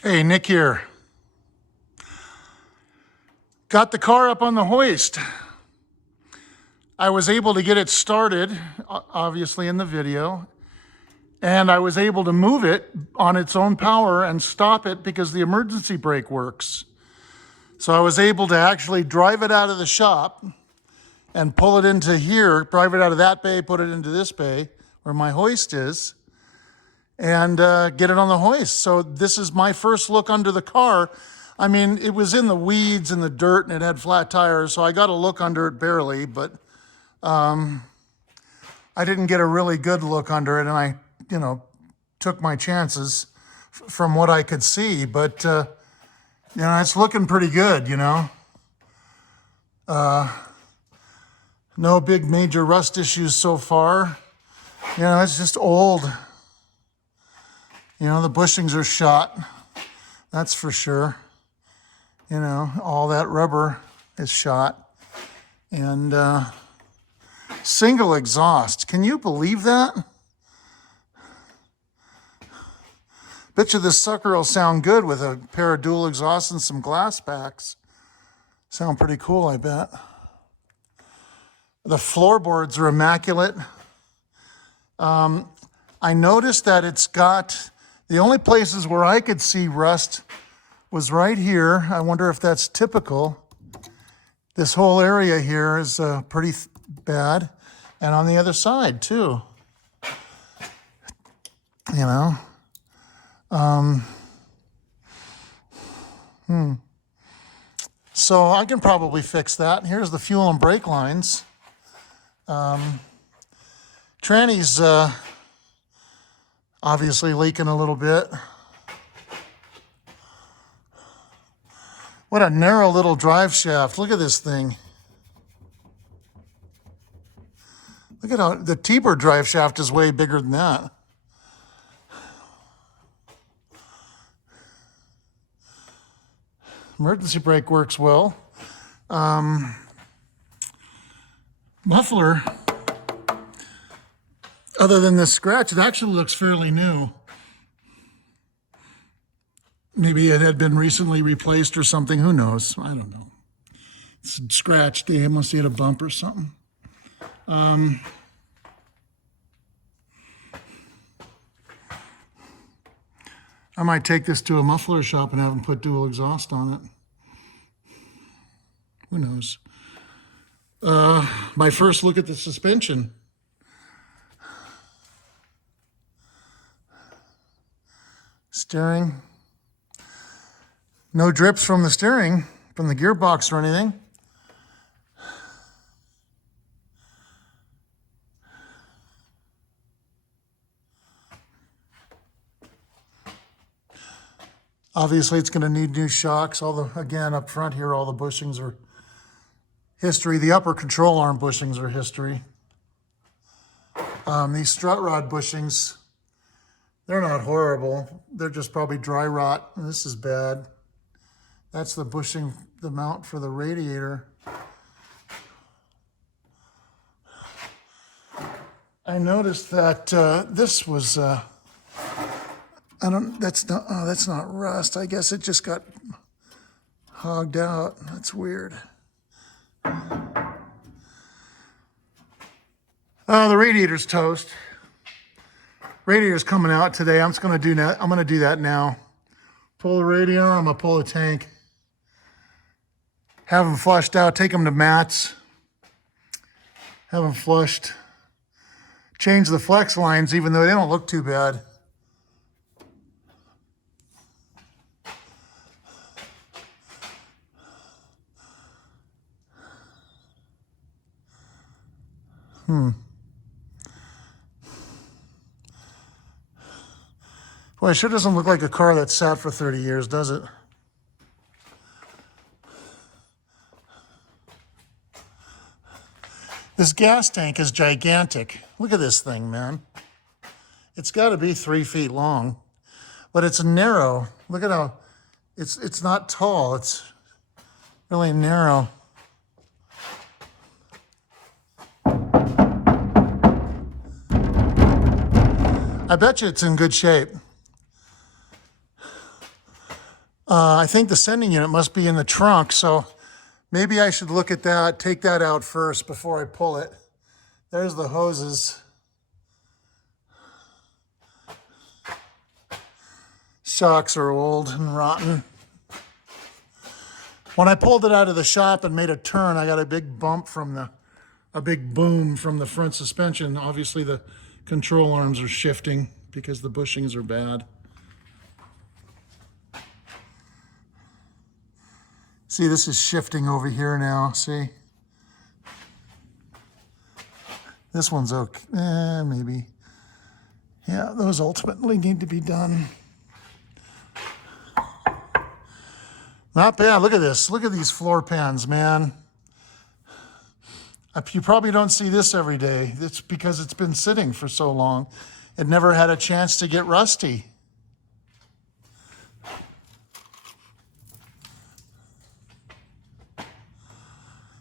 Hey, Nick here. Got the car up on the hoist. I was able to get it started, obviously in the video, and I was able to move it on its own power and stop it because the emergency brake works. So I was able to actually drive it out of the shop and pull it into here, drive it out of that bay, put it into this bay where my hoist is, and get it on the hoist. So this is my first look under the car. I mean, it was in the weeds and the dirt and it had flat tires, so I got a look under it barely, but I didn't get a really good look under it, and I, took my chances from what I could see, but, it's looking pretty good, No big major rust issues so far. It's just old. The bushings are shot, that's for sure. All that rubber is shot. And single exhaust. Can you believe that? Bet you this sucker will sound good with a pair of dual exhausts and some glass backs. Sound pretty cool, I bet. The floorboards are immaculate. I noticed that it's got, the only places where I could see rust was right here. I wonder if that's typical. This whole area here is pretty bad. And on the other side too. So I can probably fix that. Here's the fuel and brake lines. Tranny's obviously leaking a little bit. What a narrow little drive shaft. Look at this thing. Look at how the T-Bird drive shaft is way bigger than that. Emergency brake works well. Muffler, other than this scratch, it actually looks fairly new. Maybe it had been recently replaced or something. Who knows? I don't know. It's scratched. They must have hit a bump or something. I might take this to a muffler shop and have them put dual exhaust on it. Who knows? My first look at the suspension. Steering. No drips from the steering, from the gearbox or anything. Obviously, it's going to need new shocks. Again, up front here, all the bushings are history. The upper control arm bushings are history. These strut rod bushings, they're not horrible. They're just probably dry rot. This is bad. That's the bushing, the mount for the radiator. I noticed that this was, that's not rust. I guess it just got hogged out. That's weird. The radiator's toast. Radiator's coming out today. I'm going to do that now. Pull the radiator. I'm going to pull the tank. Have them flushed out. Take them to Matt's. Have them flushed. Change the flex lines, even though they don't look too bad. Boy, it sure doesn't look like a car that's sat for 30 years, does it? This gas tank is gigantic. Look at this thing, man. It's got to be 3 feet long, but it's narrow. Look at how it's not tall. It's really narrow. I bet you it's in good shape. I think the sending unit must be in the trunk, so maybe I should look at that, take that out first before I pull it. There's the hoses. Shocks are old and rotten. When I pulled it out of the shop and made a turn, I got a big bump from a big boom from the front suspension. Obviously the control arms are shifting because the bushings are bad. See, this is shifting over here now, see? This one's okay, maybe. Yeah, those ultimately need to be done. Not bad, look at this. Look at these floor pans, man. You probably don't see this every day. It's because it's been sitting for so long. It never had a chance to get rusty.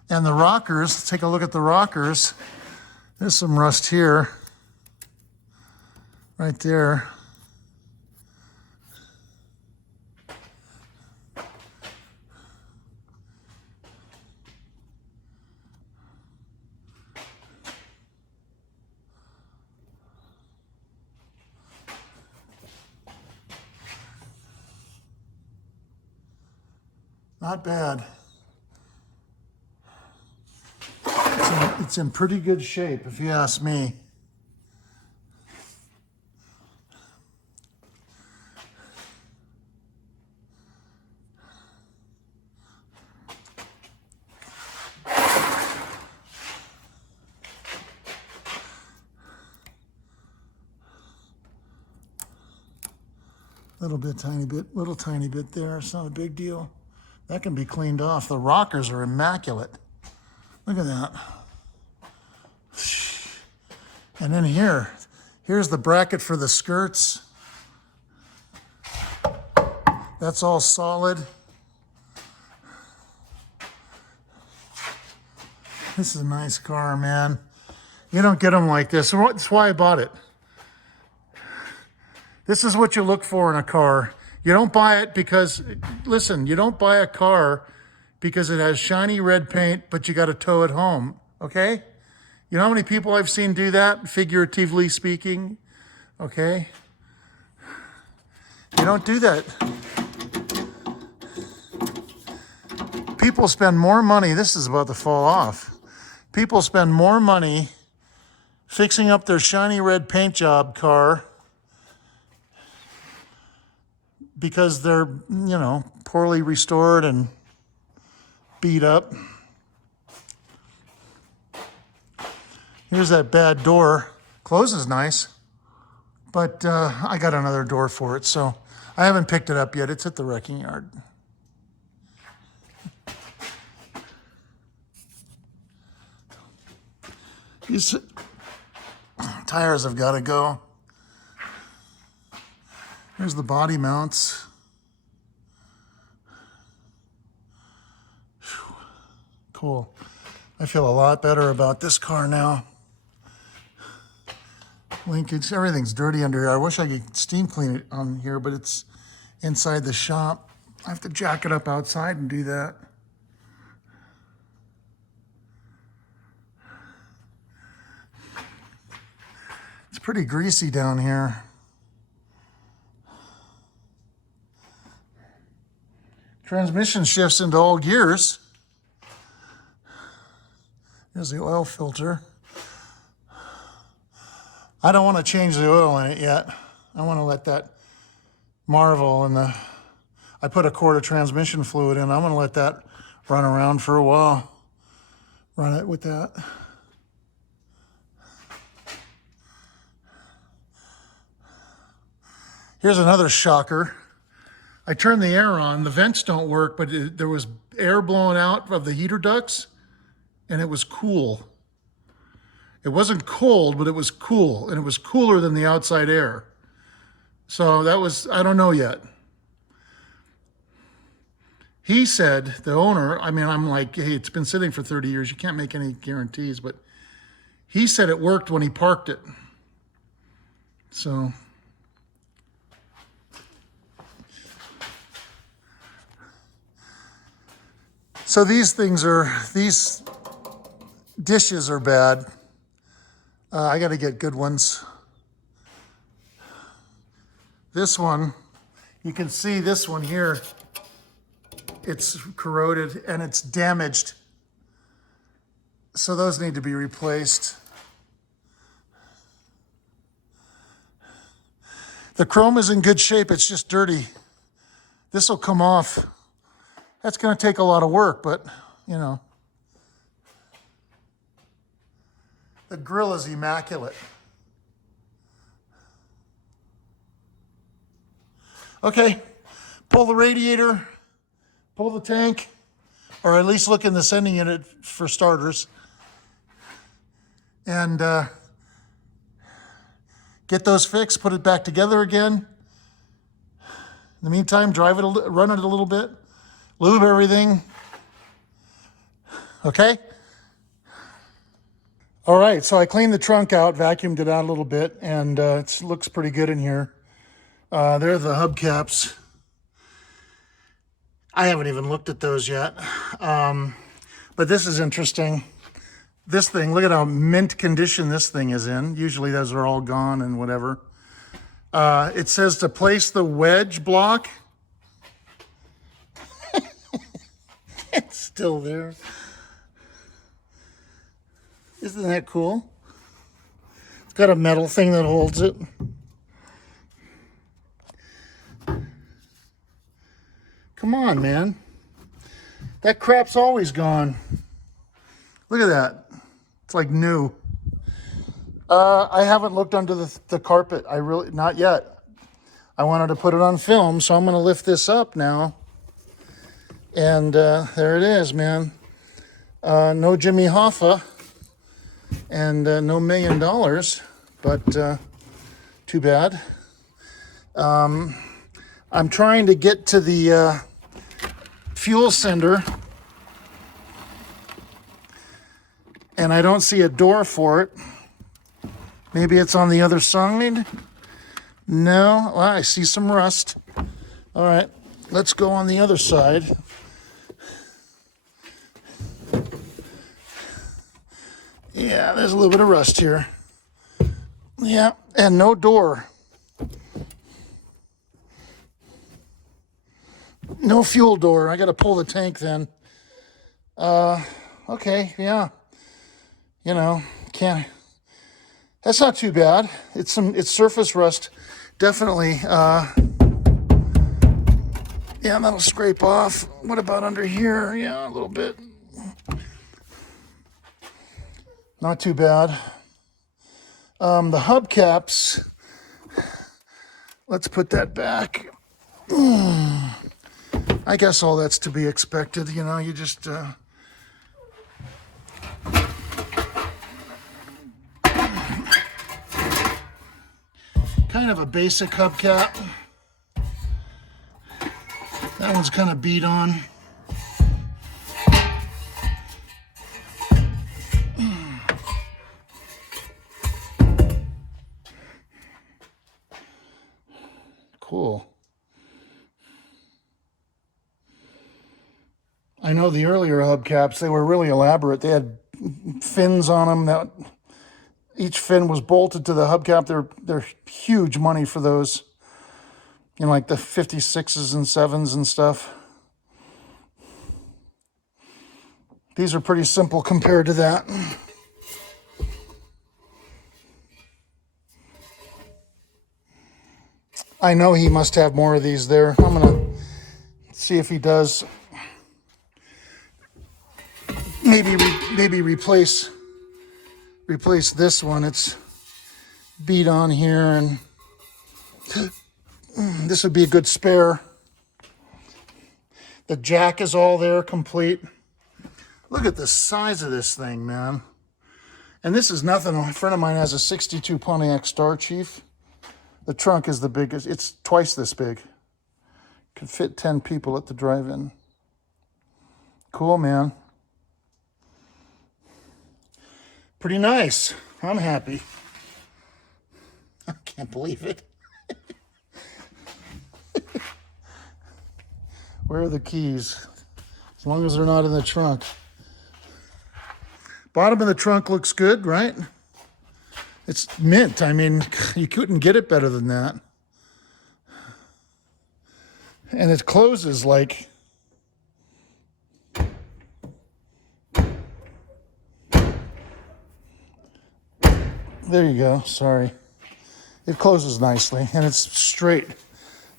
And the rockers, let's take a look at the rockers. There's some rust here, right there. Not bad. It's in pretty good shape, if you ask me. Little tiny bit there. It's not a big deal. That can be cleaned off. The rockers are immaculate. Look at that. And then here's the bracket for the skirts. That's all solid. This is a nice car, man. You don't get them like this. That's why I bought it. This is what you look for in a car. You don't buy it because, listen, you don't buy a car because it has shiny red paint, but you got to tow it home, okay? You know how many people I've seen do that, figuratively speaking, okay? You don't do that. People spend more money, this is about to fall off. People spend more money fixing up their shiny red paint job car because they're, you know, poorly restored and beat up. Here's that bad door. Closes nice, but I got another door for it, so I haven't picked it up yet. It's at the wrecking yard. These tires have got to go. Here's the body mounts. Whew. Cool. I feel a lot better about this car now. Linkage, everything's dirty under here. I wish I could steam clean it on here, but it's inside the shop. I have to jack it up outside and do that. It's pretty greasy down here. Transmission shifts into all gears. Here's the oil filter. I don't want to change the oil in it yet. I want to let that marvel and I put a quart of transmission fluid in. I'm going to let that run around for a while. Run it with that. Here's another shocker. I turned the air on. The vents don't work, but there was air blowing out of the heater ducts, and it was cool. It wasn't cold, but it was cool, and it was cooler than the outside air. So that was, I don't know yet. He said, the owner, I mean, I'm like, hey, it's been sitting for 30 years. You can't make any guarantees, but he said it worked when he parked it. So So these dishes are bad. I got to get good ones. This one, you can see this one here, it's corroded and it's damaged. So those need to be replaced. The chrome is in good shape, it's just dirty. This will come off. That's going to take a lot of work, but you know. The grill is immaculate. Okay, pull the radiator, pull the tank, or at least look in the sending unit for starters. And get those fixed, put it back together again. In the meantime, drive it, run it a little bit, lube everything. Okay? All right, so I cleaned the trunk out, vacuumed it out a little bit, and it looks pretty good in here. There are the hubcaps. I haven't even looked at those yet. But this is interesting. This thing, look at how mint condition this thing is in. Usually those are all gone and whatever. It says to place the wedge block. It's still there. Isn't that cool? It's got a metal thing that holds it. Come on, man. That crap's always gone. Look at that. It's like new. I haven't looked under the carpet. Not yet. I wanted to put it on film, so I'm going to lift this up now. And there it is, man. No Jimmy Hoffa and no $1 million, but too bad. I'm trying to get to the fuel sender, and I don't see a door for it. Maybe it's on the other side. No, well, I see some rust. All right, let's go on the other side. Yeah, there's a little bit of rust here. Yeah, and no door. No fuel door. I got to pull the tank then. Okay, yeah. You know, can't. That's not too bad. It's surface rust, definitely. Yeah, that'll scrape off. What about under here? Yeah, a little bit. Not too bad. The hubcaps. Let's put that back. I guess all that's to be expected. You know, you just kind of a basic hubcap. That one's kind of beat on. Cool. I know the earlier hubcaps, they were really elaborate. They had fins on them that each fin was bolted to the hubcap. They're huge money for those. You know, like the 56s and 7s and stuff. These are pretty simple compared to that. I know he must have more of these there. I'm gonna see if he does. Maybe replace this one. It's beat on here, and this would be a good spare. The jack is all there, complete. Look at the size of this thing, man. And this is nothing. A friend of mine has a 62 Pontiac Star Chief. The trunk is the biggest. It's twice this big. Could fit 10 people at the drive-in. Cool, man. Pretty nice. I'm happy. I can't believe it. Where are the keys? As long as they're not in the trunk. Bottom of the trunk looks good, right? It's mint. I mean, you couldn't get it better than that. And it closes like... There you go, sorry. It closes nicely and it's straight.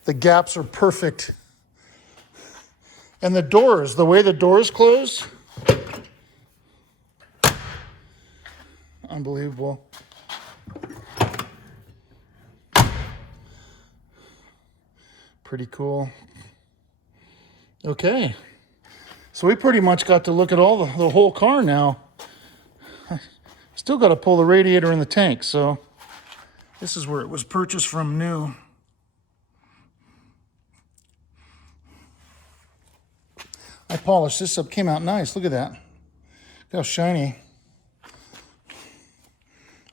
The gaps are perfect. And the doors, the way the doors close, unbelievable. Pretty cool. Okay. So we pretty much got to look at all the whole car now. Still got to pull the radiator in the tank, so this is where it was purchased from new. I polished this up, came out nice. Look at that. Look how shiny.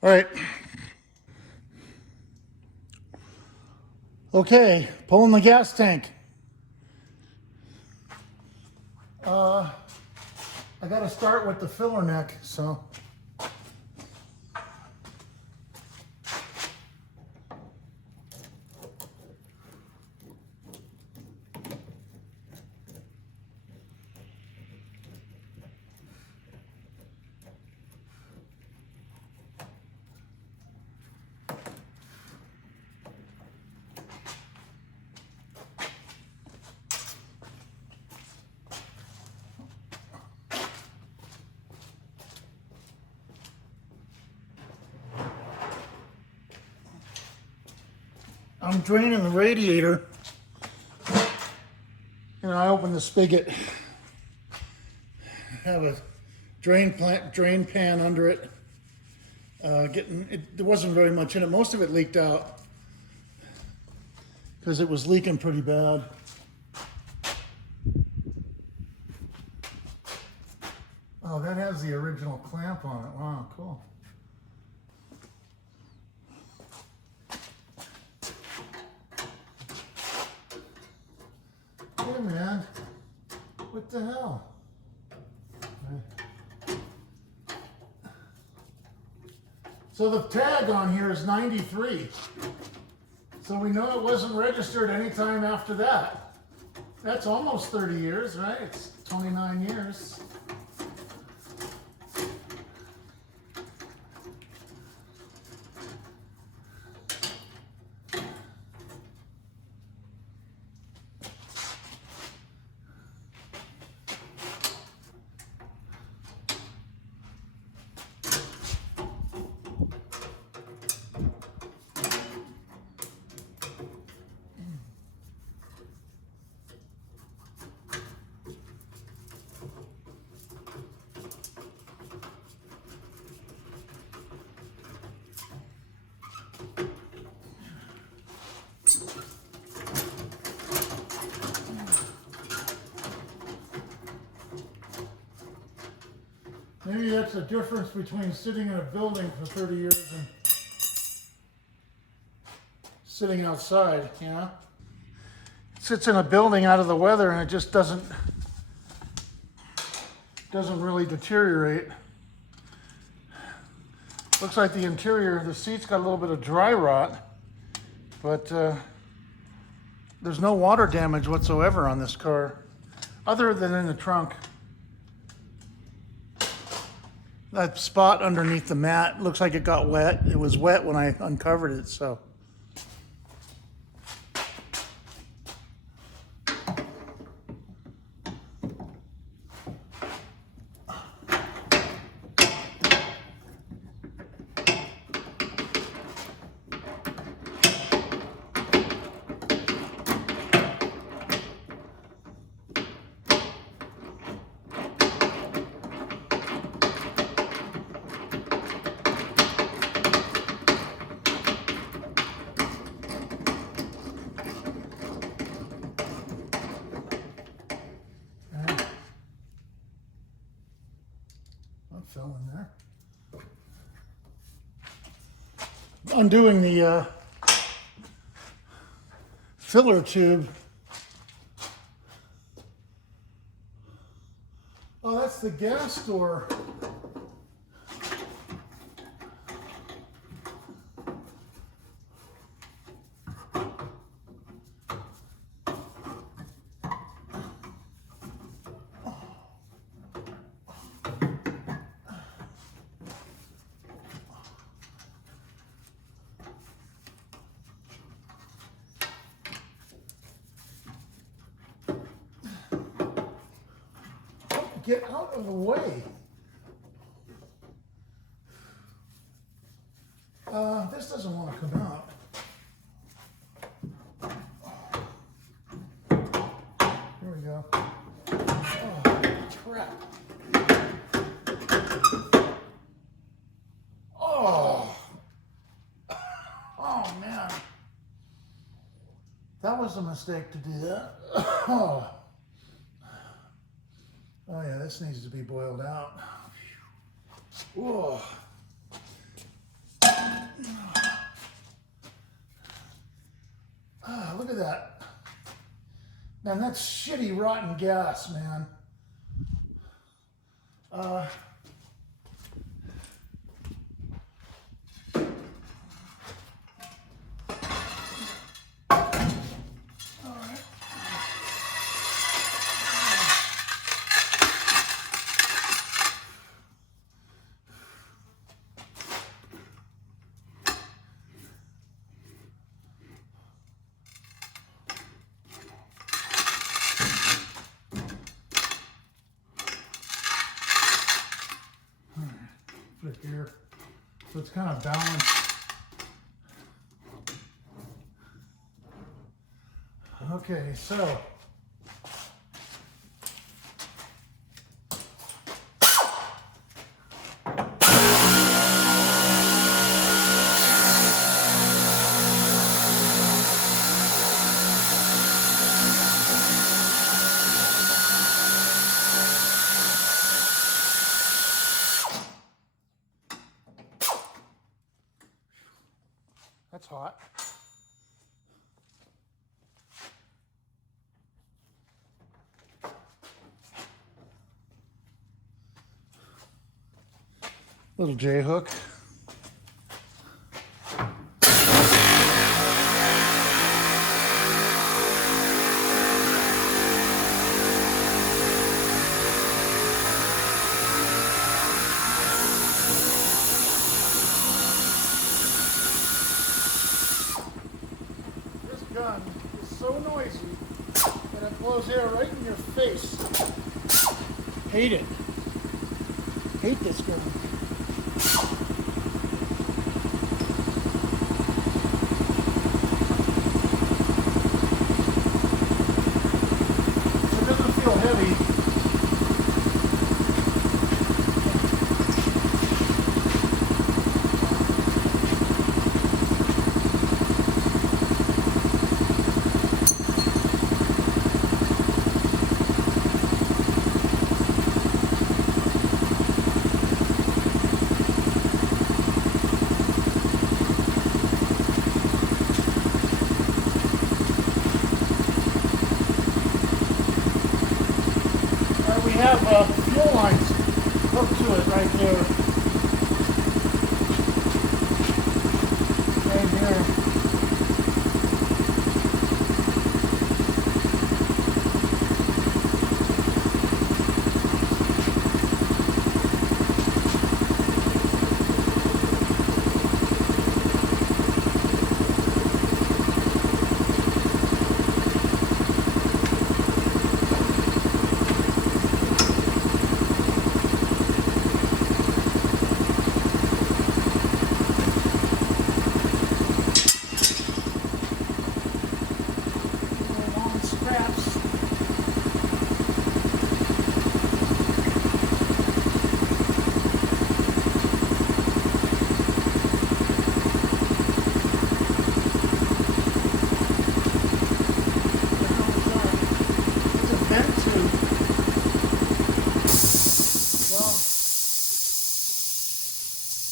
All right. Okay, pulling the gas tank. I got to start with the filler neck, so. I'm draining the radiator, and I open the spigot. I have a drain pan under it. There wasn't very much in it. Most of it leaked out because it was leaking pretty bad. Oh, that has the original clamp on it. Wow, cool. Hey man, what the hell? So the tag on here is 93. So we know it wasn't registered anytime after that. That's almost 30 years, right? It's 29 years. Maybe that's the difference between sitting in a building for 30 years and sitting outside, you know? It sits in a building out of the weather and it just doesn't really deteriorate. Looks like the interior, the seat's got a little bit of dry rot, but there's no water damage whatsoever on this car, other than in the trunk. That spot underneath the mat looks like it got wet. It was wet when I uncovered it, so. Fell in there. Undoing the filler tube. that's the gas door. Get out of the way. This doesn't want to come out. Here we go. Oh, crap. Oh. Oh, man. That was a mistake to do that. Oh. Oh yeah, this needs to be boiled out. Whoa. Ah, look at that. Man, that's shitty rotten gas, man. Flip here. So it's kind of balanced. Okay, so that's hot. Little J hook. This gun is so noisy that it blows air right in your face. Hate it. Hate this gun. Heavy. We have fuel lines hooked to it right there. Right here.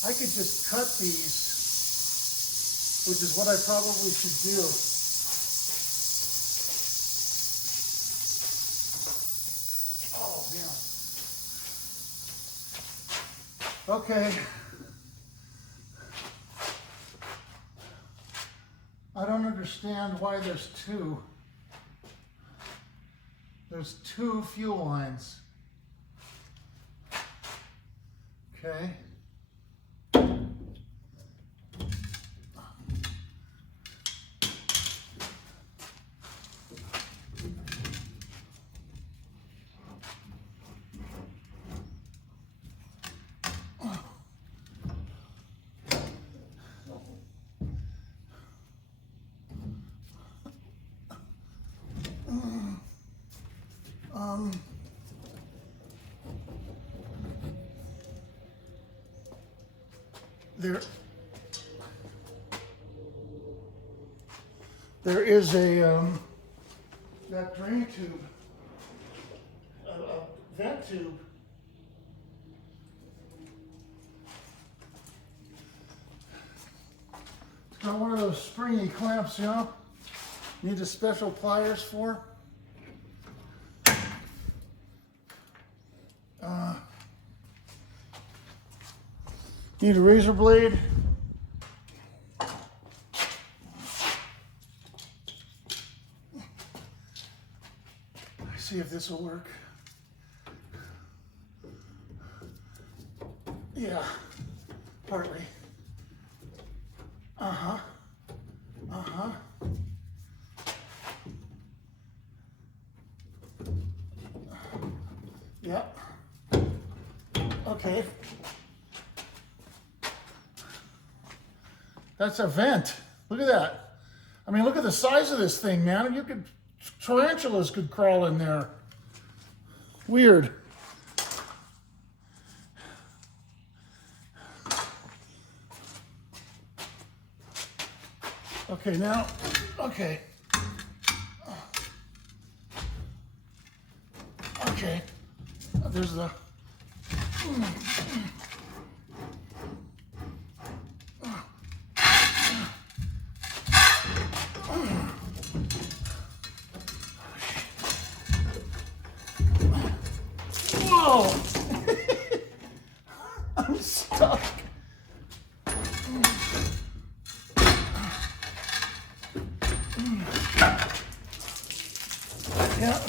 I could just cut these, which is what I probably should do. Oh, man. Okay. I don't understand why there's two. There's two fuel lines. Okay. There is a that drain tube, a vent tube. It's got one of those springy clamps, you know, need the special pliers for. Need a razor blade. See if this will work. Yeah, partly. Uh-huh. Uh-huh. Yep. Okay. That's a vent. Look at that. I mean, look at the size of this thing, man. Tarantulas could crawl in there. Weird. Okay, now, okay. Okay, there's the... Whoa! I'm stuck. Yeah.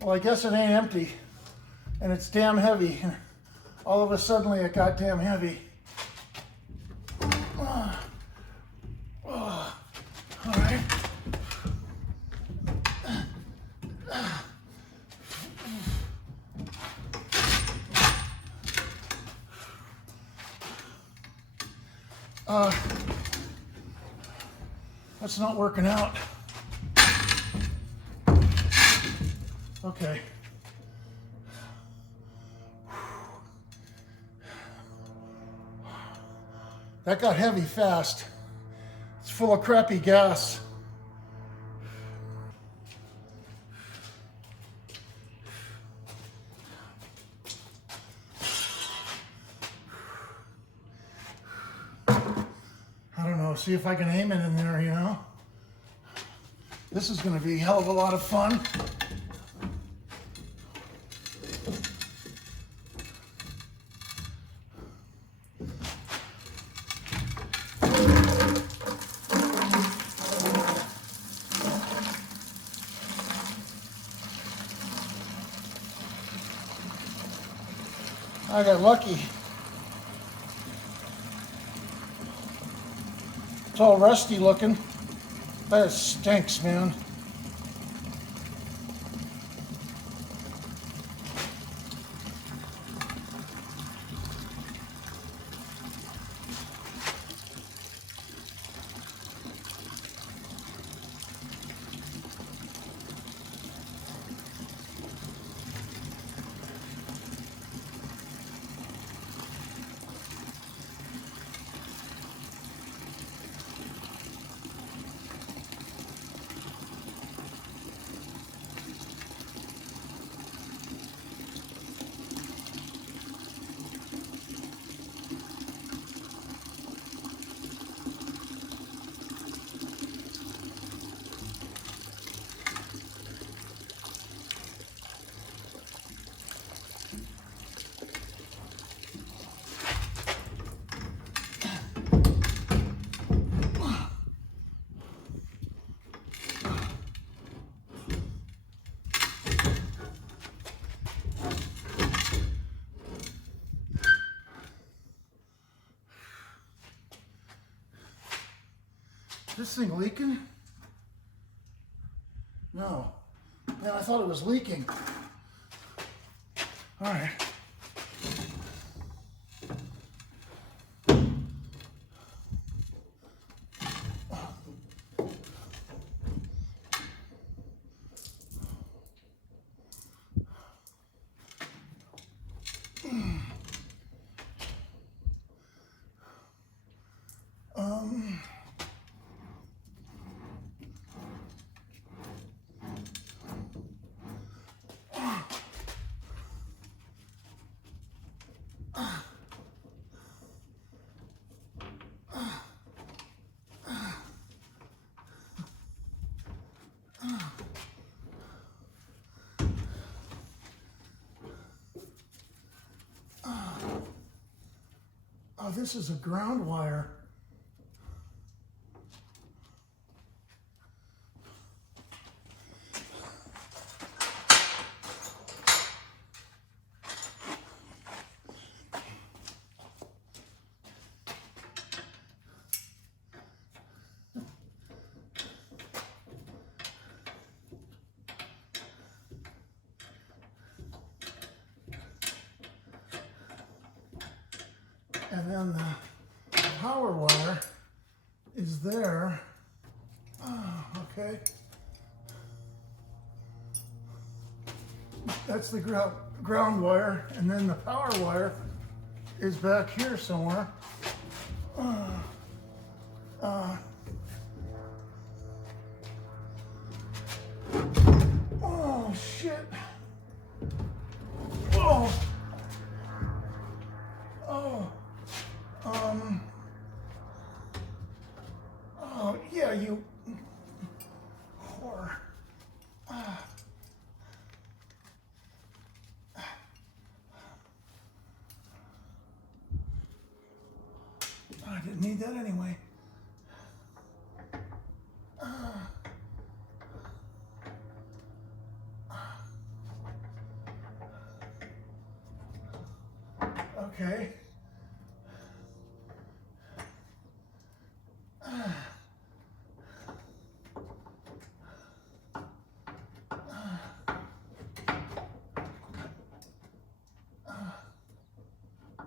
Well, I guess it ain't empty, and it's damn heavy. All of a sudden, it got damn heavy. All right. That's not working out. Okay. That got heavy fast. It's full of crappy gas. I don't know, see if I can aim it in there, you know? This is gonna be a hell of a lot of fun. I got lucky. It's all rusty looking. That stinks, man. This thing leaking? No. Man, I thought it was leaking. All right. Oh, this is a ground wire. And then the power wire is there. Oh, okay. That's the ground wire, and then the power wire is back here somewhere. Oh, shit. Oh. Oh. Oh, yeah, you whore. I didn't need that anyway. Okay.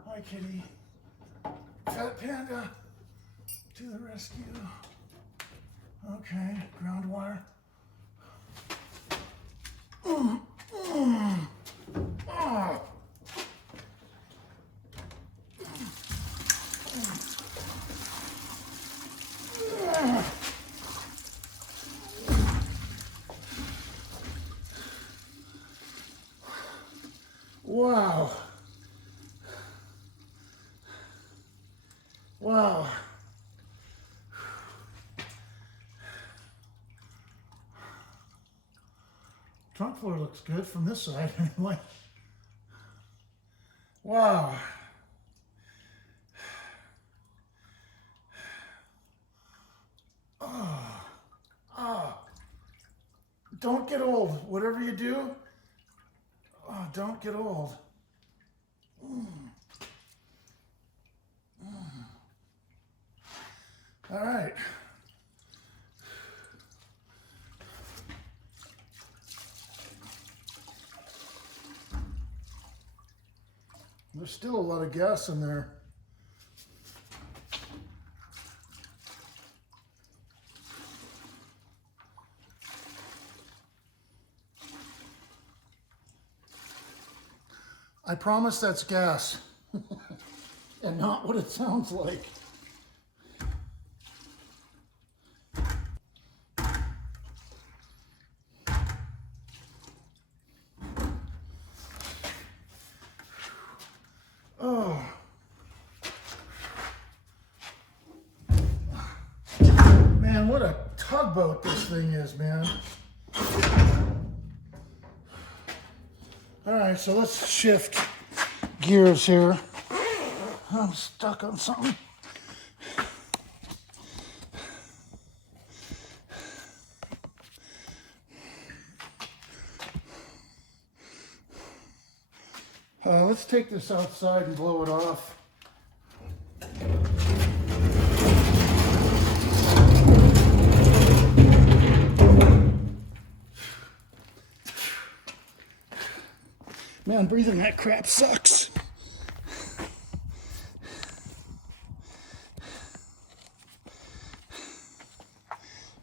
Hi, kitty. Fat Panda to the rescue. Okay, ground wire. Oh. Wow. Wow. Trunk floor looks good from this side anyway. Wow. Oh. Oh. Don't get old. Whatever you do, oh, don't get old. All right. There's still a lot of gas in there. I promise that's gas and not what it sounds like. Oh. Man, what a tugboat this thing is, man. All right, so let's shift gears here. I'm stuck on something. Let's take this outside and blow it off. Man, breathing that crap sucks.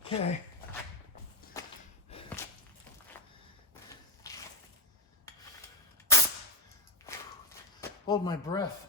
Okay. Hold my breath.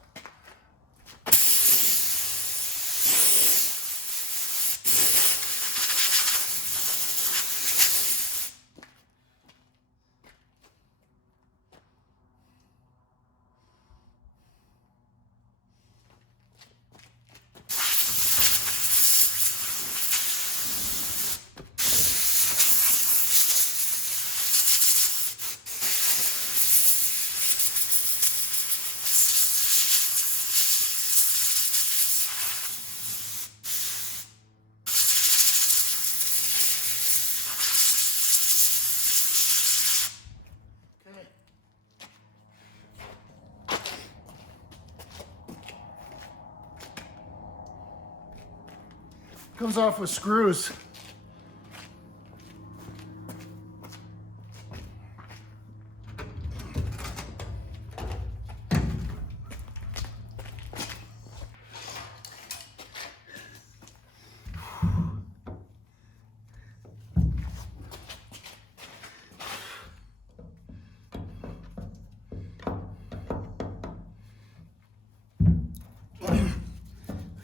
Comes off with screws.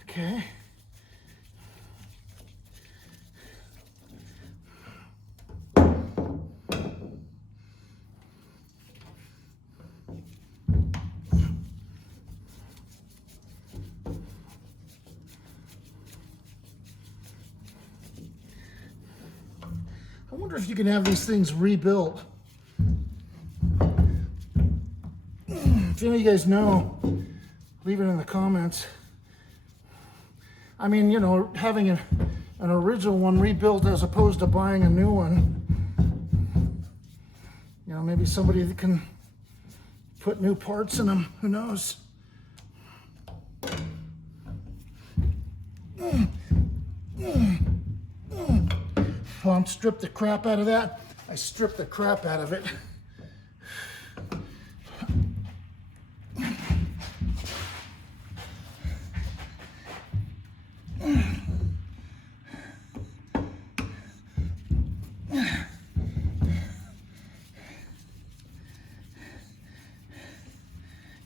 Okay. I wonder if you can have these things rebuilt. If any of you guys know, leave it in the comments. I mean, you know, having an original one rebuilt as opposed to buying a new one. You know, maybe somebody that can put new parts in them, who knows? Well, strip the crap out of that. I stripped the crap out of it.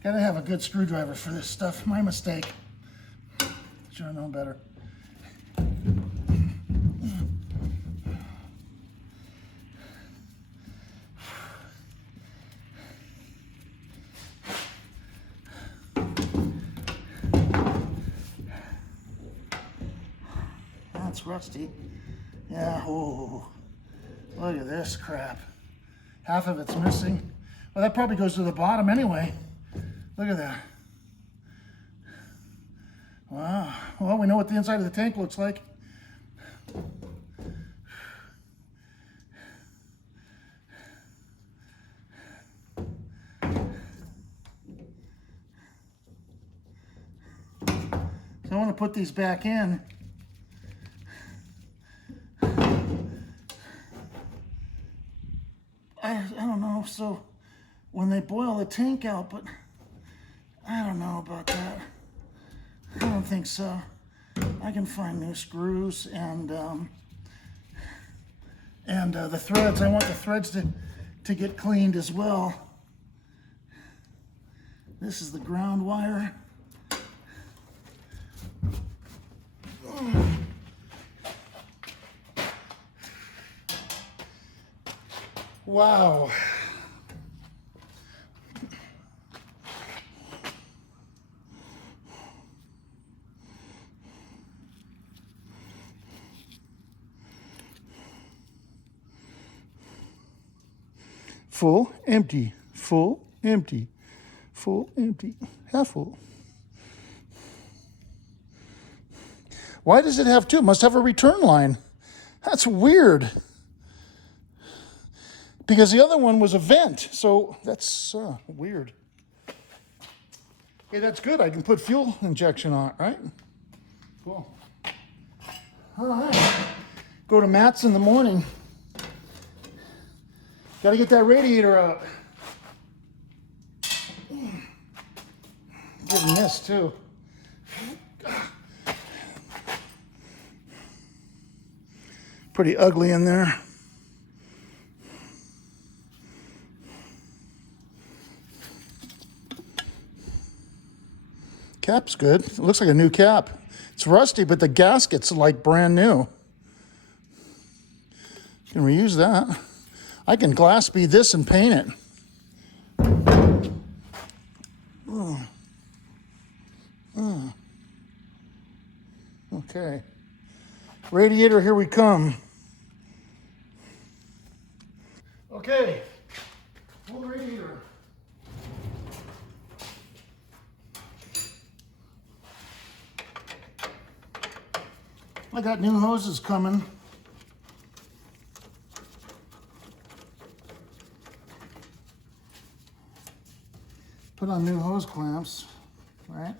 Gotta have a good screwdriver for this stuff. My mistake. Should have known better. That's rusty. Yeah, oh, look at this crap. Half of it's missing. Well, that probably goes to the bottom anyway. Look at that. Wow. Well, we know what the inside of the tank looks like. So I want to put these back in. I don't know, so when they boil the tank out, but I don't know about that. I don't think so. I can find new screws and the threads. I want the threads to get cleaned as well. This is the ground wire. Wow. Full, empty, full, empty, full, empty, half full. Why does it have two? It must have a return line. That's weird. Because the other one was a vent, so that's weird. Okay, that's good. I can put fuel injection on it, right? Cool. All right. Go to Matt's in the morning. Got to get that radiator out. Getting this too. Pretty ugly in there. Cap's good. It looks like a new cap. It's rusty, but the gasket's like brand new. Can reuse that. I can glass bead this and paint it. Okay. Radiator, here we come. Okay. Full radiator. I got new hoses coming. Put on new hose clamps, right?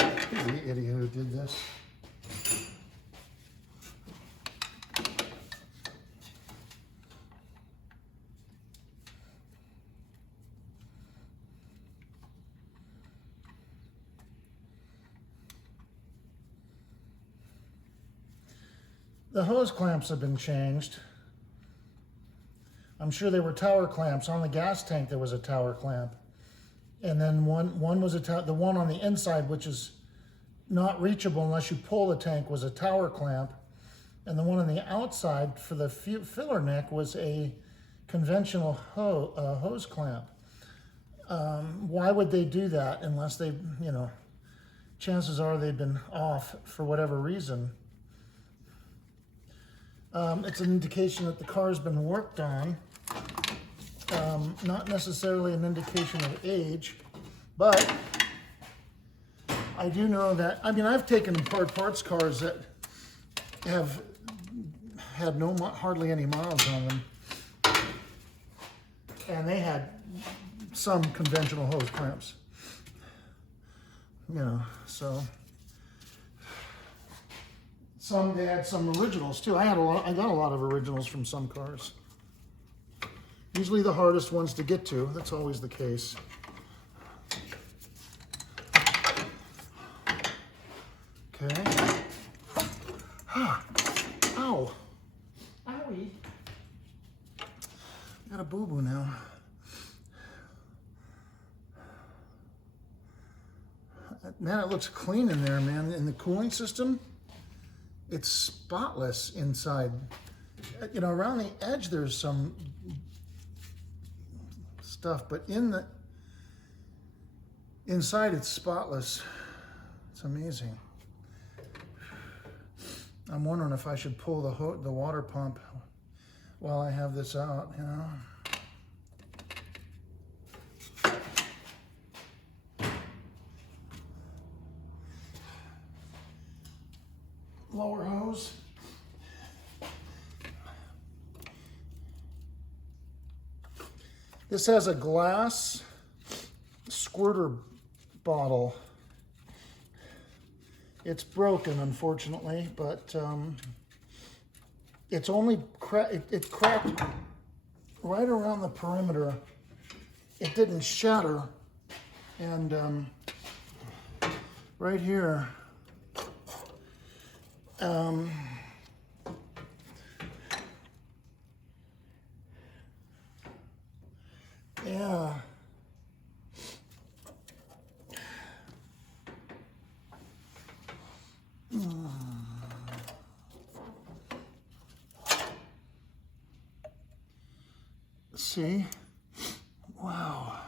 Who's the idiot who did this? The hose clamps have been changed. I'm sure they were tower clamps. On the gas tank there was a tower clamp. And then one was the one on the inside, which is not reachable unless you pull the tank, was a tower clamp. And the one on the outside for the filler neck was a conventional hose clamp. Why would they do that unless they, you know, chances are they've been off for whatever reason. It's an indication that the car's been worked on. Not necessarily an indication of age, but I do know that, I mean, I've taken apart parts cars that have had hardly any miles on them, and they had some conventional hose clamps, you know, so. They had some originals too. I got a lot of originals from some cars. Usually the hardest ones to get to. That's always the case. Okay. Ow. Owie. Got a boo-boo now. Man, it looks clean in there, man. In the cooling system, it's spotless inside. You know, around the edge there's some stuff, but inside it's spotless. It's amazing. I'm wondering if I should pull the water pump while I have this out, you know. Lower hose. This has a glass squirter bottle. It's broken, unfortunately, but it's only it cracked right around the perimeter. It didn't shatter, and right here. Yeah. See? Wow.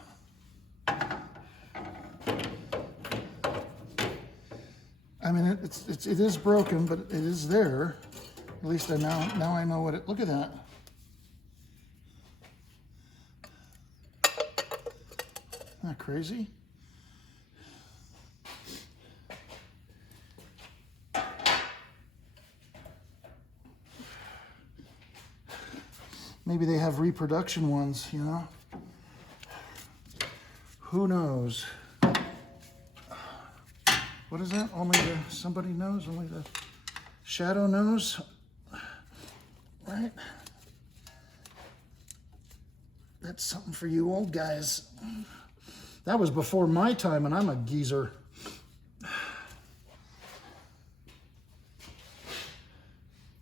I mean, it is broken, but it is there. At least now I know what it. Look at that. Isn't that crazy? Maybe they have reproduction ones, you know? Who knows? What what is that? Only somebody knows, only the shadow knows, right? That's something for you old guys. That was before my time, and I'm a geezer.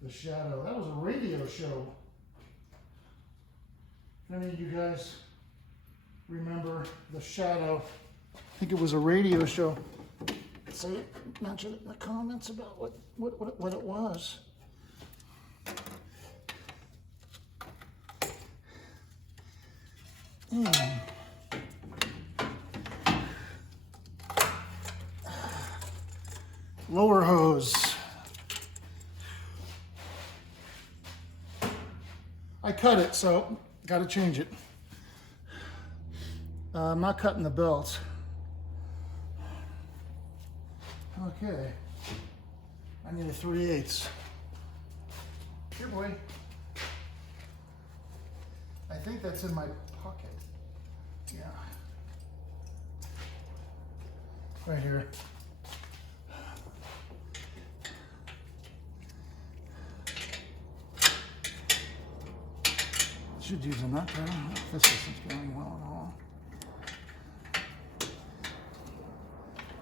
The Shadow. That was a radio show. If any of you guys remember The Shadow, I think it was a radio show. Say, mention it in the comments about what it was. Lower hose. I cut it, so got to change it. I'm not cutting the belts. Okay. I need a 3/8. Here, boy. I think that's in my pocket. Yeah. Right here. Should use a nut there. This isn't going well at all.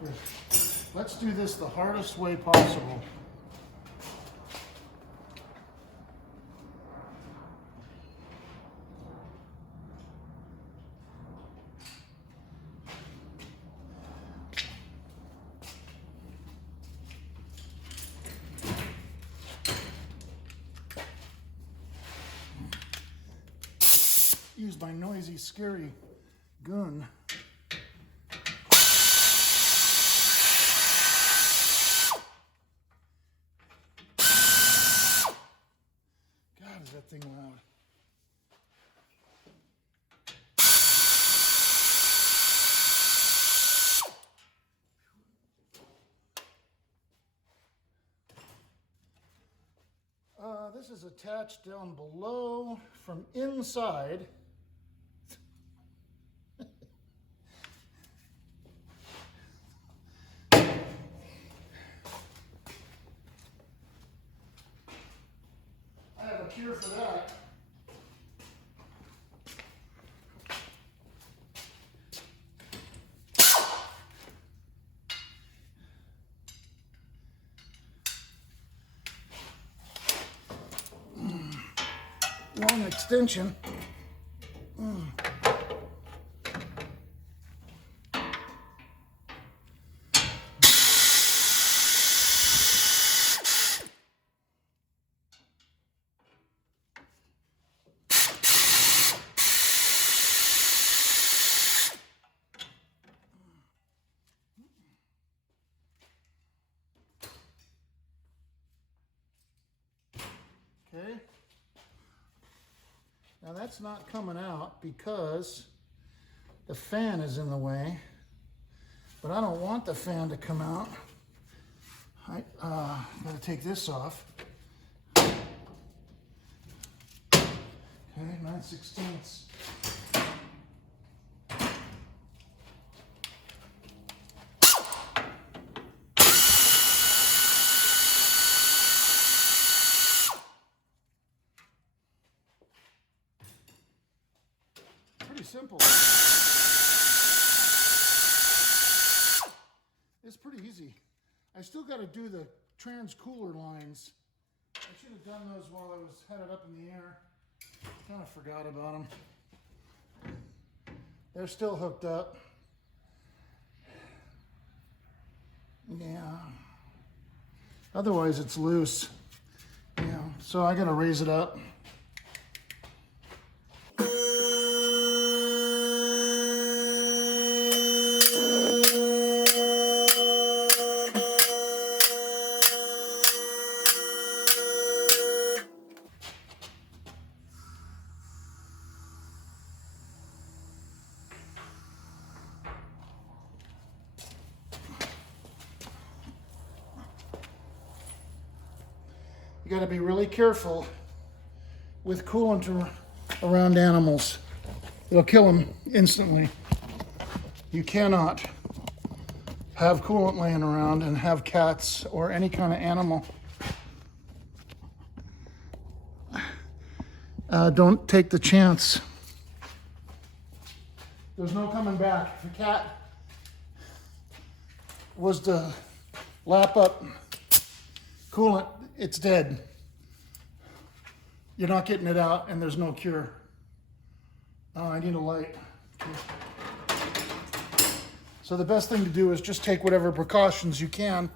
Good. Let's do this the hardest way possible. Use my noisy, scary gun. God, is that thing loud. This is attached down below from inside. Cure for that. Long extension. Okay. Now that's not coming out because the fan is in the way, but I don't want the fan to come out. I gotta take this off. Okay, 9/16. Simple. It's pretty easy. I still got to do the trans cooler lines. I should have done those while I was headed up in the air. Kind of forgot about them. They're still hooked up. Yeah. Otherwise it's loose. Yeah. So I got to raise it up. You got to be really careful with coolant around animals. It'll kill them instantly. You cannot have coolant laying around and have cats or any kind of animal. Don't take the chance. There's no coming back. If a cat was to lap up coolant, it's dead. You're not getting it out, and there's no cure. Oh, I need a light. Okay. So the best thing to do is just take whatever precautions you can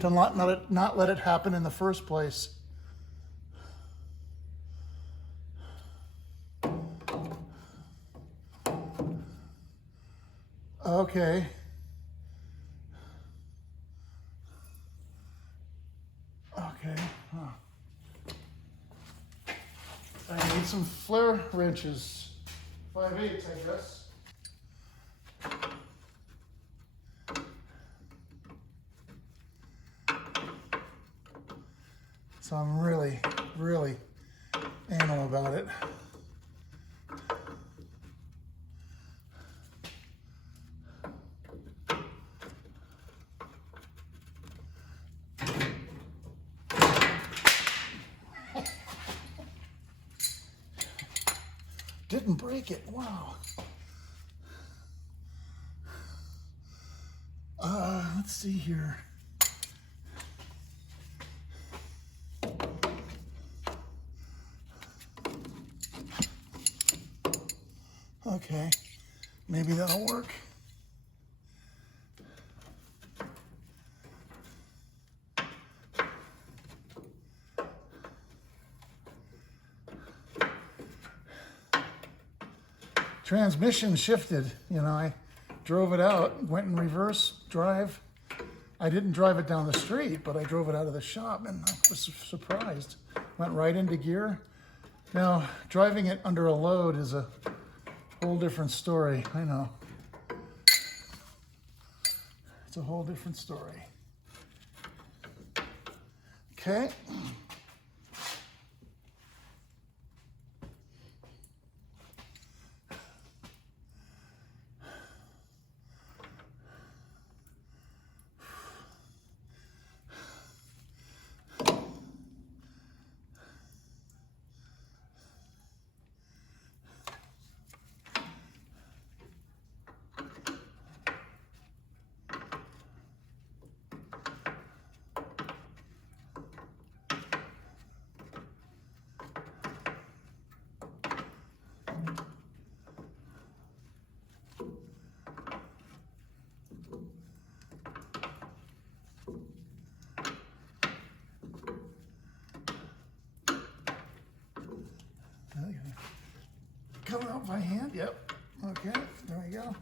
to not let it happen in the first place. Okay. Okay. Huh. I need some flare wrenches. 5/8, I guess. So I'm really, really anal about it. Didn't break it. Wow. Let's see here. Okay, maybe that'll work. Transmission shifted, you know, I drove it out, went in reverse drive. I didn't drive it down the street, but I drove it out of the shop and I was surprised. Went right into gear. Now, driving it under a load is a whole different story, I know. It's a whole different story. Okay. Come out by hand, yep. Okay, there we go.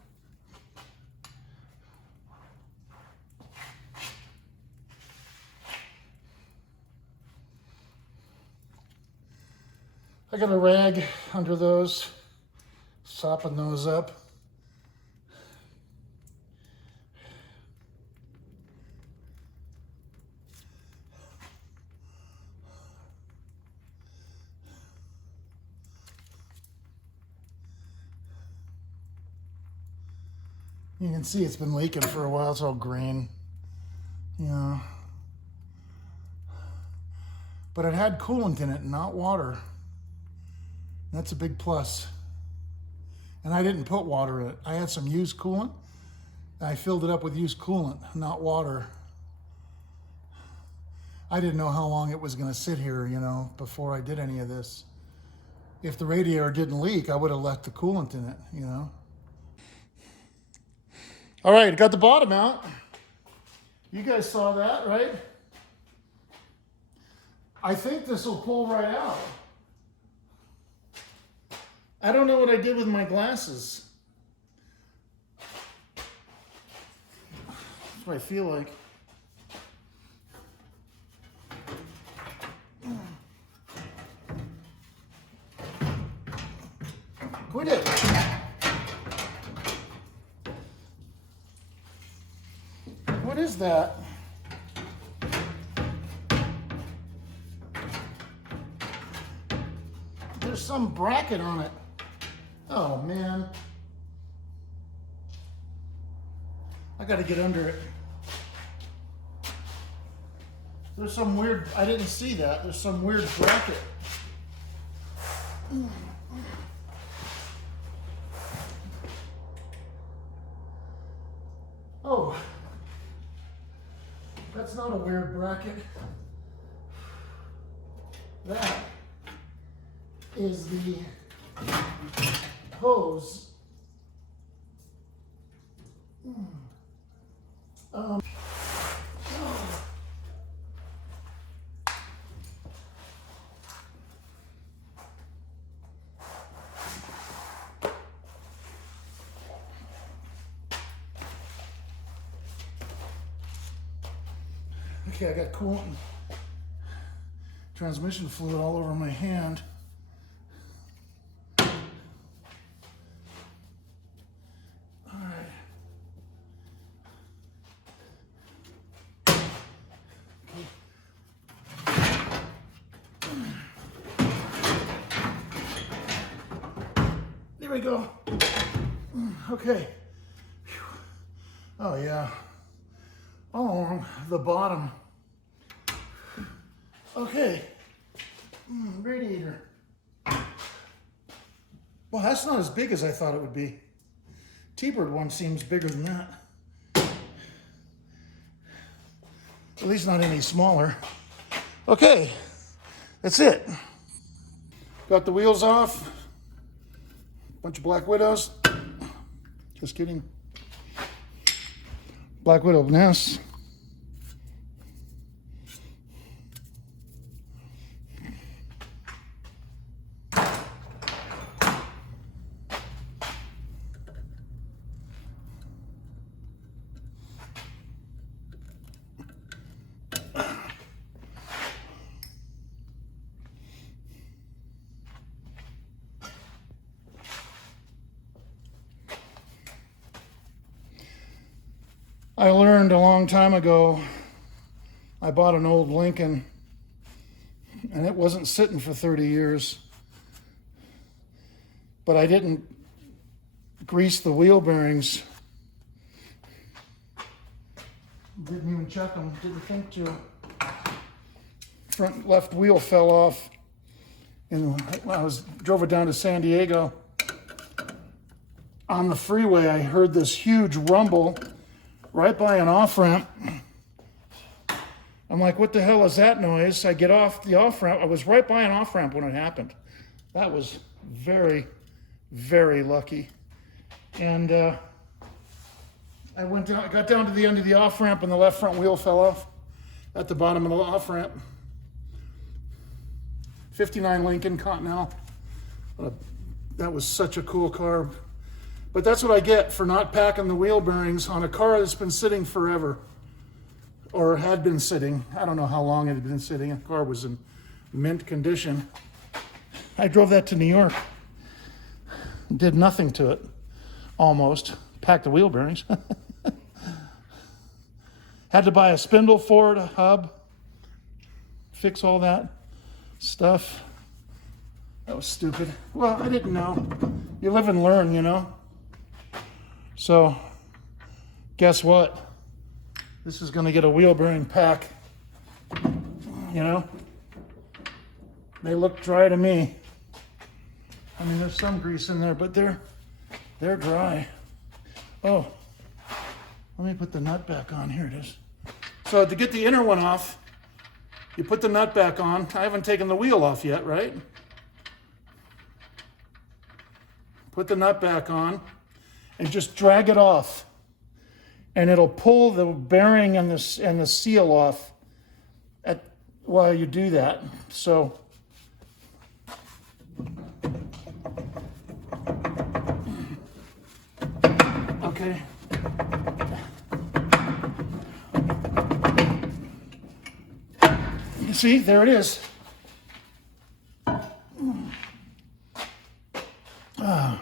I got a rag under those, sopping those up. You can see it's been leaking for a while, it's all green, you know. But it had coolant in it, not water. That's a big plus. And I didn't put water in it. I had some used coolant, and I filled it up with used coolant, not water. I didn't know how long it was gonna sit here, you know, before I did any of this. If the radiator didn't leak, I would have left the coolant in it, you know. All right, got the bottom out. You guys saw that, right? I think this will pull right out. I don't know what I did with my glasses. That's what I feel like. Quit it. What is that? There's some bracket on it. Oh man. I got to get under it. There's some weird, I didn't see that. There's some weird bracket. Oh, that's not a weird bracket. That is the hose. Okay, I got coolant and transmission fluid all over my hand. All right. There we go. Okay. Oh yeah. All along the bottom. Okay. Radiator. Well, that's not as big as I thought it would be. T-Bird one seems bigger than that. At least not any smaller. Okay, that's it. Got the wheels off. Bunch of Black Widows. Just kidding. Black Widow nests. I learned a long time ago, I bought an old Lincoln and it wasn't sitting for 30 years, but I didn't grease the wheel bearings. Didn't even check them, didn't think to. Front left wheel fell off and I drove it down to San Diego. On the freeway, I heard this huge rumble right by an off-ramp. I'm like, what the hell is that noise? I get off the off-ramp. I was right by an off-ramp when it happened. That was very, very lucky. And I went down, got down to the end of the off-ramp and the left front wheel fell off at the bottom of the off-ramp. 59 Lincoln Continental. That was such a cool car. But that's what I get for not packing the wheel bearings on a car that's been sitting forever, or had been sitting. I don't know how long it had been sitting. The car was in mint condition. I drove that to New York. Did nothing to it, almost. Packed the wheel bearings. Had to buy a spindle for it, a hub, fix all that stuff. That was stupid. Well, I didn't know. You live and learn, you know? So, guess what? This is going to get a wheel bearing pack. You know? They look dry to me. I mean, there's some grease in there, but they're dry. Oh, let me put the nut back on. Here it is. So to get the inner one off, you put the nut back on. I haven't taken the wheel off yet, right? Put the nut back on and just drag it off. And it'll pull the bearing and the seal off while you do that. So okay. You see, there it is.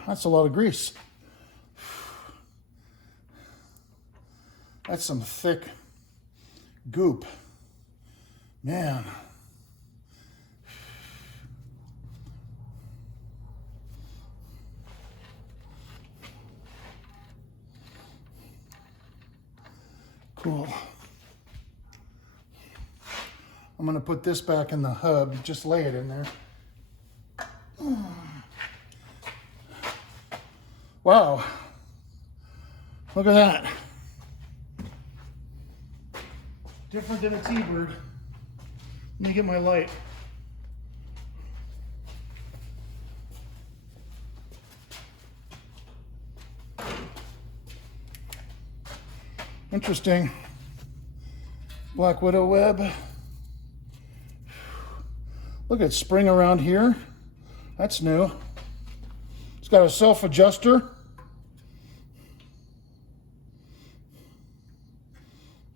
That's a lot of grease. That's some thick goop. Man. I'm going to put this back in the hub. Just lay it in there. Wow. Look at that. Different than a T-Bird. Let me get my light. Interesting. Black Widow web. Look at spring around here. That's new. It's got a self-adjuster.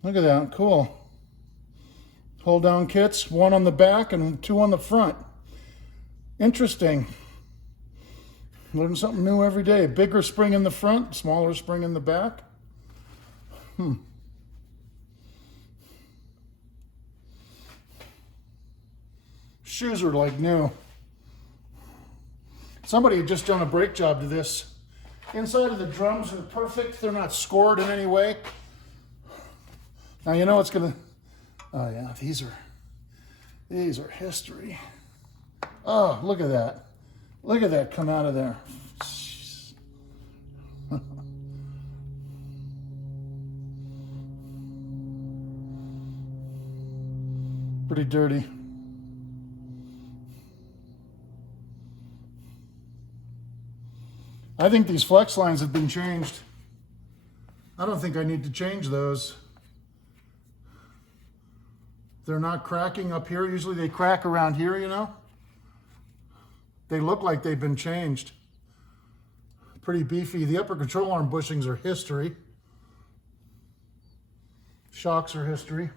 Look at that, cool. Hold down kits, one on the back and two on the front. Interesting. Learn something new every day. Bigger spring in the front, smaller spring in the back. Shoes are like new. Somebody had just done a brake job to this. Inside of the drums are perfect. They're not scored in any way. Now you know it's gonna, oh yeah, these are history. Oh, look at that. Look at that come out of there. Pretty dirty. I think these flex lines have been changed. I don't think I need to change those. They're not cracking up here. Usually they crack around here, you know. They look like they've been changed. Pretty beefy. The upper control arm bushings are history. Shocks are history.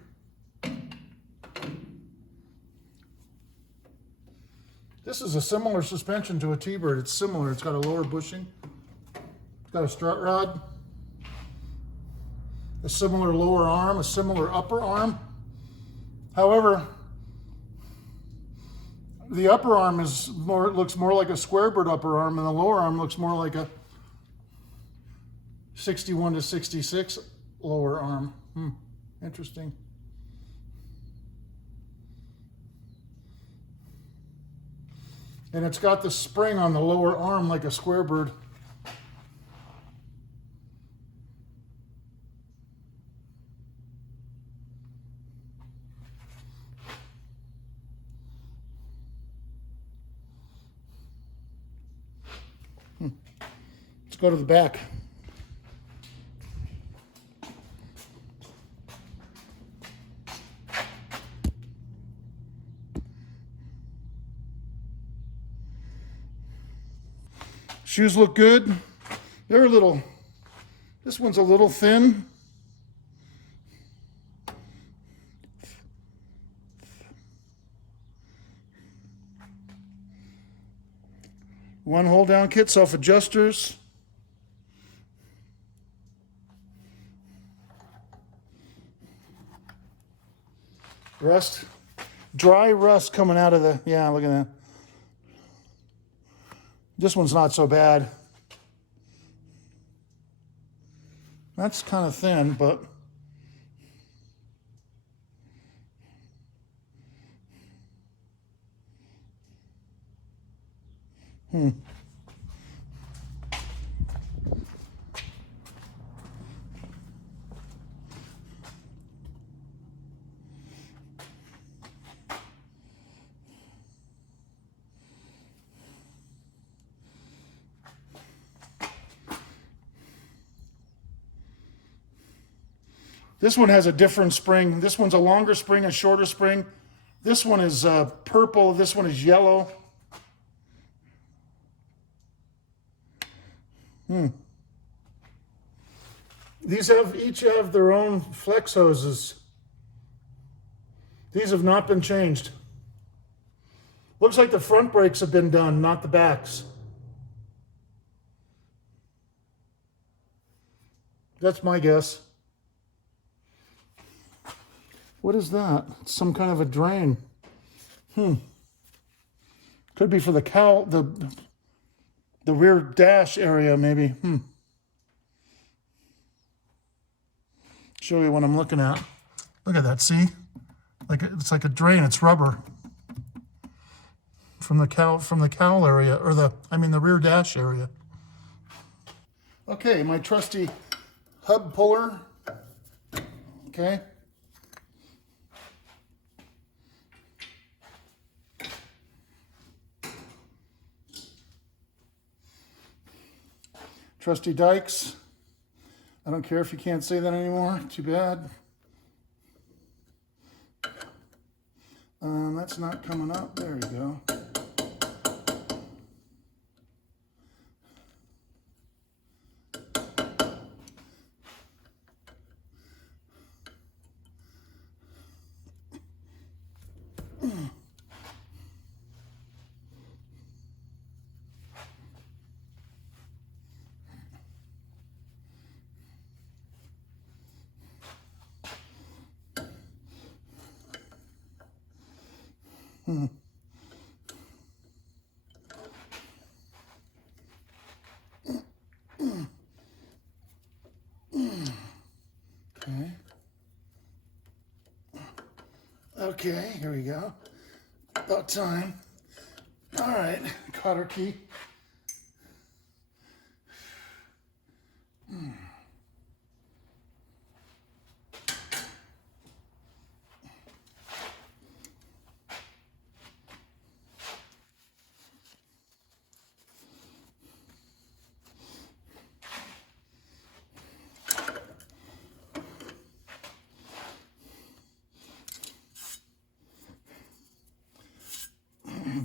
This is a similar suspension to a T-Bird. It's similar. It's got a lower bushing. It's got a strut rod. A similar lower arm, a similar upper arm. However, the upper arm looks more like a square bird upper arm, and the lower arm looks more like a 61 to 66 lower arm. Interesting. And it's got the spring on the lower arm like a square bird. Let's go to the back. Shoes look good. They're a little, this one's a little thin. One hold down kit, self-adjusters. Rust, dry rust coming out of the, yeah, look at that. This one's not so bad. That's kind of thin, but this one has a different spring. This one's a longer spring, a shorter spring. This one is purple. This one is yellow. These each have their own flex hoses. These have not been changed. Looks like the front brakes have been done, not the backs. That's my guess. What is that? It's some kind of a drain. Could be for the the rear dash area, maybe. Show you what I'm looking at. Look at that, see? It's like a drain. It's rubber from the cowl area, or the rear dash area. Okay, my trusty hub puller. Okay. Trusty dikes. I don't care if you can't say that anymore. Too bad. That's not coming up. There you go. Okay. Okay, here we go. About time. All right, cotter key.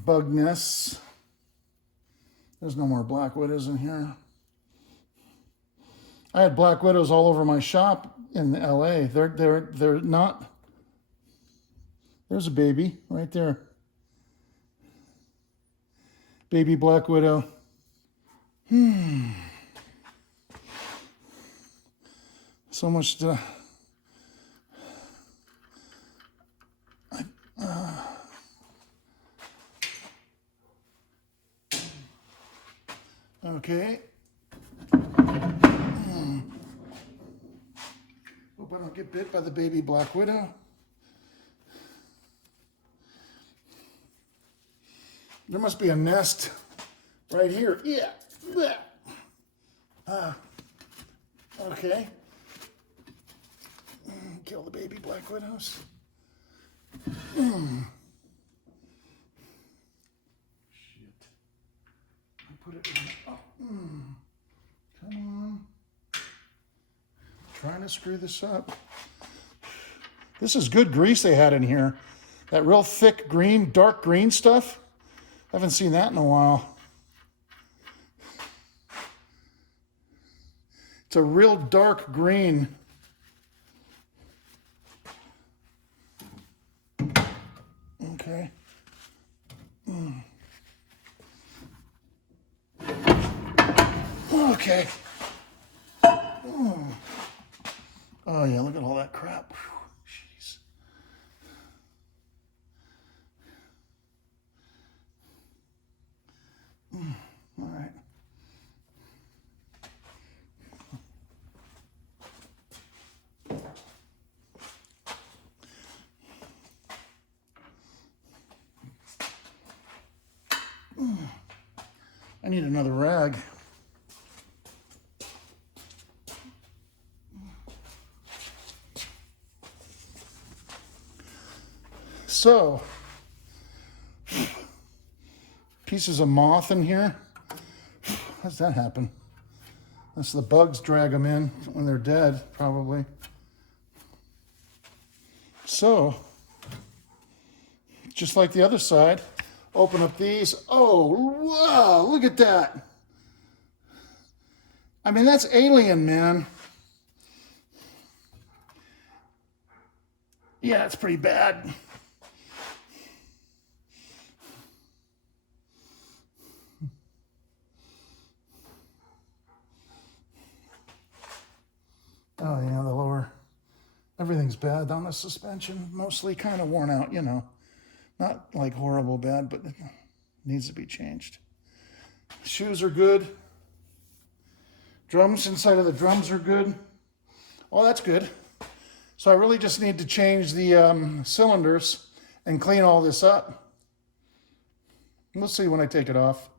Bug nests. There's no more black widows in here. I had black widows all over my shop in LA. They're not. There's a baby right there. Baby black widow. So much to. Okay. Hope I don't get bit by the baby black widow. There must be a nest right here. Yeah. Okay. Kill the baby black widows. Put it in. Oh, come on. Trying to screw this up. This is good grease they had in here. That real thick green, dark green stuff. Haven't seen that in a while. It's a real dark green. Okay. Okay. Oh yeah, look at all that crap. Jeez. All right. I need another rag. So, pieces of moth in here. How does that happen? That's the bugs drag them in when they're dead, probably. So, just like the other side, open up these. Oh, wow, look at that. I mean, that's alien, man. Yeah, it's pretty bad. Oh yeah, the lower, everything's bad on the suspension. Mostly kind of worn out, you know. Not like horrible bad, but it needs to be changed. Shoes are good. Drums, inside of the drums are good. Oh, that's good. So I really just need to change the cylinders and clean all this up. We'll see when I take it off.